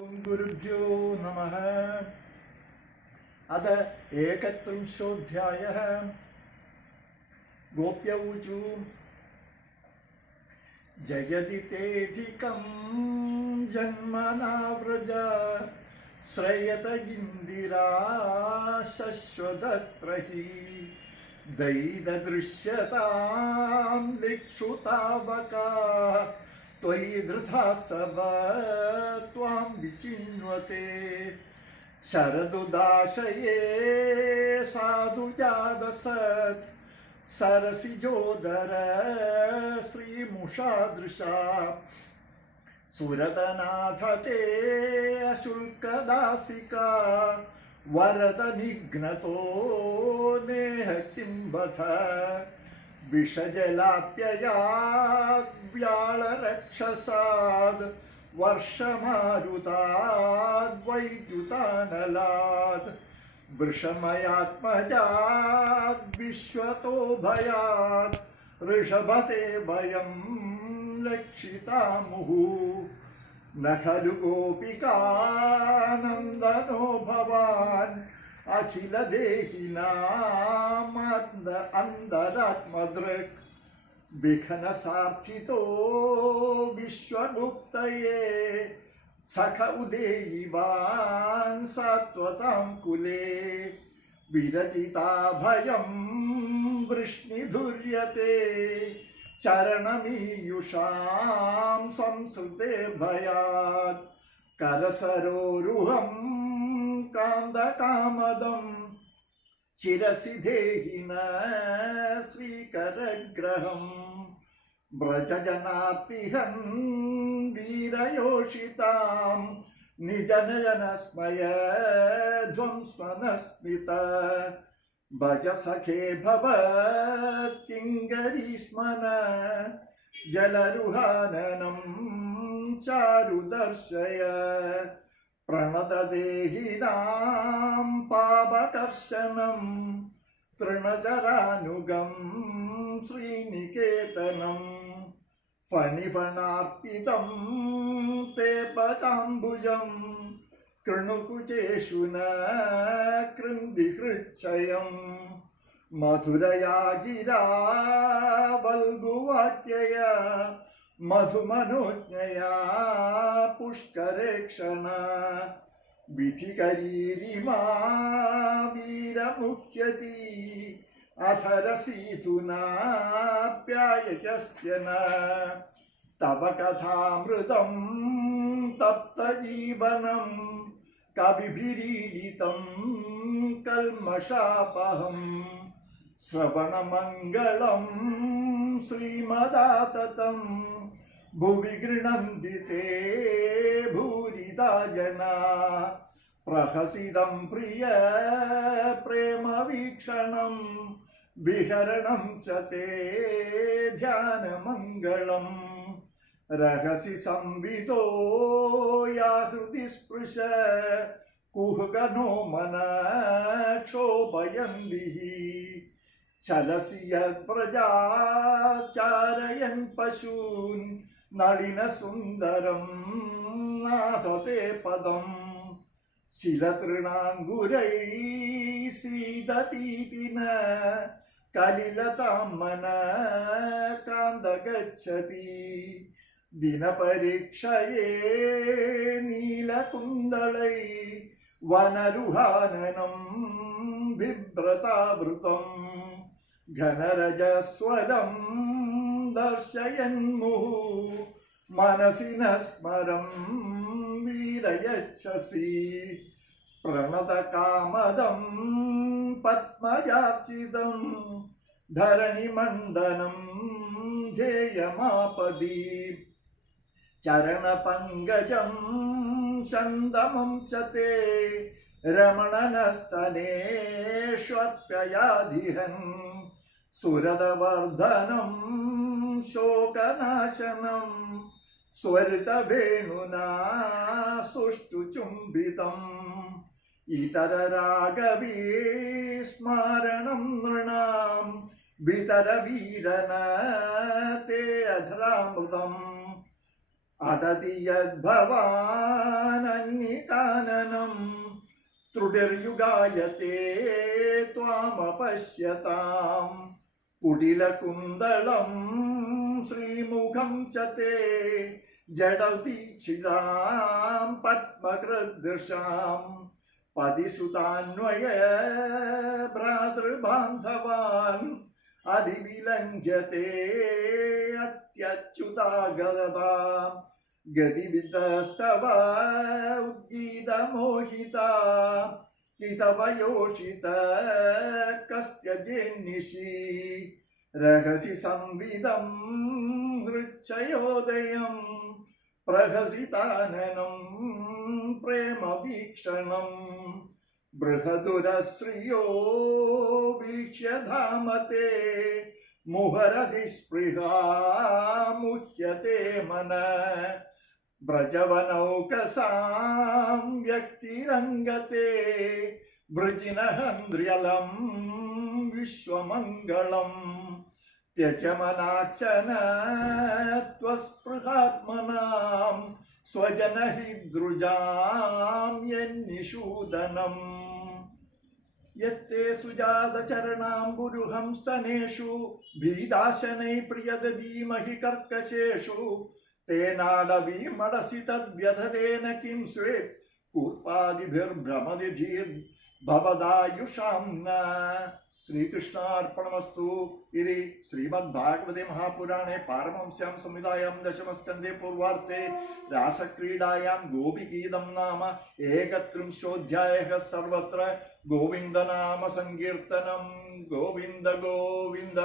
गुरुभ्यो नमः। अद 31 गोप्य ऊचु जयदितेधिकं जन्मना व्रज श्रयत इंदिरा शश्वतत्र हि दैददृश्यतां दिक्षुतावका त्वयि धृतासव त्वां विचिन्वते शरदुदाशये साधुजादसत् सरसिजोदर श्रीमुषादृशा सुरतनाथ ते अशुल्कदासिका वरद निघ्नतो नेह किं बथ विषजलाप्ययाद् व्याळरक्षसाद् वर्षमारुताद् वैद्युतानलाद् वृषमयात्मजाद् विश्वतो भयाद् ऋषभते वयं लक्षितामुः न खलु गोपिकानन्दनो भवान् अखिल देहिनाम् अन्तरात्मदृक् विघ्न सार्थितो विश्वगुप्तये सख उदेयिवान् सात्वतां कुले विरचिता भयं वृष्णिधुर्यते चरणमीयुषां संसृतेर्भयात् करसरोरुहं कान्दकामदं शिरसि देहिन श्रीकरग्रहम् व्रजजनार्तिहं वीरयोषितां निजनयनस्मय ध्वंस्मनस्मित भज सखे भवत्किङ्करीस्मन जलरुहाननं चारुदर्शय प्रणतदेहिनां पापकर्शनं तृणचरानुगं श्रीनिकेतनं फणिफणार्पितं ते पदाम्बुजं कृणुकुचेषु न कृन्धि हृच्छयं मधुरया गिरा वल्गुवाक्यया मधुमनोज्ञया पुष्करेक्षण विधिकरीरिमा वीरमुह्यति अथरसीतुनाप्यायकस्य न तव कथामृतं तप्तजीवनं कविभिरीडितं कल्मषापहम् श्रवणमङ्गलं श्रीमदाततं भुवि गृह्णन्ति ते भूरिदा जना प्रहसितं प्रिय प्रेमवीक्षणं विहरणं च ते ध्यानमङ्गलम् रहसि संवितो या हृदि स्पृश कुहकनो मन क्षोभयन्दिः चलसि यत्प्रजा चारयन् पशून् नलिनसुन्दरं नाथ ते पदम् शिलतृणाङ्गुरैः सीदतीति न कलिलतां मन कान्द गच्छति दिनपरीक्षये नीलकुन्दलै वनरुहाननं बिभ्रतावृतं घनरजस्वलं दर्शयन्मुहुः मनसि न स्मरं वीरयच्छसि प्रणतकामदं पद्मजार्चितं धरणिमण्डनं ध्येयमापदि चरणपङ्कजं शन्दमं च ते रमणनस्तनेष्वप्ययाधिहन् सुरदवर्धनं शोकनाशनं स्वरितवेणुना सुष्ठुचुम्बितम् इतररागविस्मरणं नृणां वितरवीरन ते अधरामृतम् അടതി യദ്ഭവാനന്യകാനനം ത്രുടിർയുഗായത്തെ ത്വാമപശ്യതാം കുടിലകുന്തളം ശ്രീമുഖം ച തേ ജഡദീക്ഷിതാം പത്മകൃദൃശാം പതിസുതാന്വയ ഭ്രാതൃബാന്ധവാൻ അതിവിലംഘ്യത്തെ അത്യച്യുതാഗതാം ഗതിവിതസ്തവ ഉദ്ഗീതമോഹിത കിതവയോഷിത കസ്ത്യജേന്നിശി രഹസി സംവിദം ഹൃച്ഛയോദയം പ്രഹസിതാനനം പ്രേമവീക്ഷണം ബൃഹദുരശ്രിയോ വീക്ഷ്യ ധാമത്തെ മുഹരതിസ്പൃഹാമുഹ്യത്തെ മന വ്രജവനൗകസാം വ്യക്തിരംഗത്തെ വൃജിനഹന്ദ്ര്യലം വിശ്വമംഗളം ത്യജമനാക്ഷന ത്വസ്പൃഹാത്മനാം സ്വജനഹിദ്രുജാം യന്നിഷൂദനം യത്തെ സുജാതചരണാംബുരുഹം സ്തനേഷു ഭീതാശനൈ പ്രിയദീമഹി കർക്കശേഷു തേനാടവീമടസി തദ്വ്യഥതേന കിം സ്വേത് കൂർപ്പാദിഭിർഭ്രമതി ധീർഭവദായുഷാം ന. ശ്രീകൃഷ്ണാർപ്പണമസ്തു. ഇതി ശ്രീമദ്ഭാഗവതേ മഹാപുരാണേ പാരമഹംസ്യാം സംഹിതായാം ദശമസ്കന്ധേ പൂർവാർദ്ധേ രാസക്രീഡായാം ഗോപിഗീതം നാമ ഏകത്രിംശോऽധ്യായഃ. സർവത്ര ഗോവിന്ദനാമ സങ്കീർത്തനം. ഗോവിന്ദ ഗോവിന്ദ.